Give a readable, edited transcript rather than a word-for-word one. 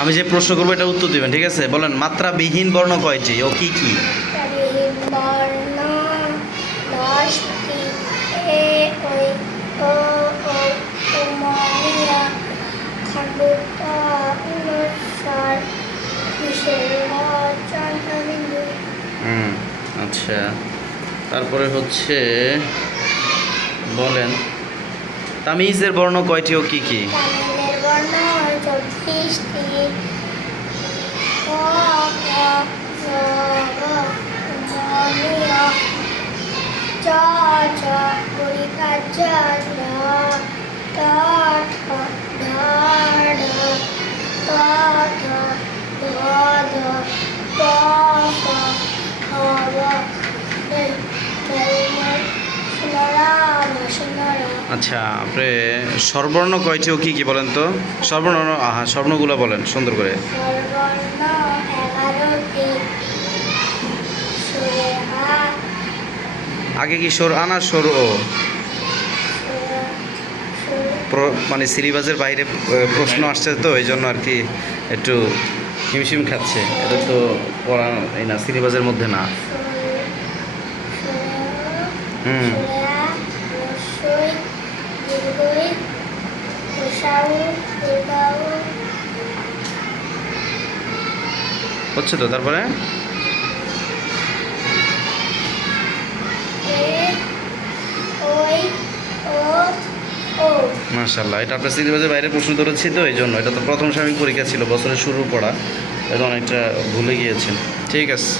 আমি যে প্রশ্ন করবো এটা উত্তর দিবেন, ঠিক আছে? বলেন, মাত্রাবিহীন বর্ণ কয়টি ও কি কি? বর্ণ 10টি। এ ওই ও ও উমনিয়া খণ্ডত অনুসার বিশের চন্দ্রবিন্দু। আচ্ছা, তারপরে হচ্ছে বলেন, তামিজের বর্ণ কয়টি ও কি কি? তামিলের বর্ণ 34টি। ক খ গ ঘ উমনিয়া চ ছ বর্গীকার জ ঝ ট ঠ ঢ ঢ প ফ ধ ধ প ফ খ গ আচ্ছা, আপনি স্বরবর্ণ কয়টি ও কি কি বলেন তো? স্বরবর্ণ, স্বর্ণগুলো বলেন সুন্দর করে। স্বরবর্ণ 11টি। সুরে আ আগে কি স্বর আনা স্বর ও? মানে সিলেবাসের বাইরে প্রশ্ন আসছে তো এই জন্য আর কি একটু হিমশিম খাচ্ছে। এটা তো পড়া এই না, সিলেবাসের মধ্যে না। হুম, হচ্ছে তো। তারপরে মাশাআল্লাহ, এটা আপনার সিলেবাসের বাইরে প্রশ্ন ধরেছি তো এই জন্য। এটা তো প্রথম সাময়িক পরীক্ষা ছিল, বছরের শুরু পড়া, এখন এটা ভুলে গিয়েছেন। ঠিক আছে।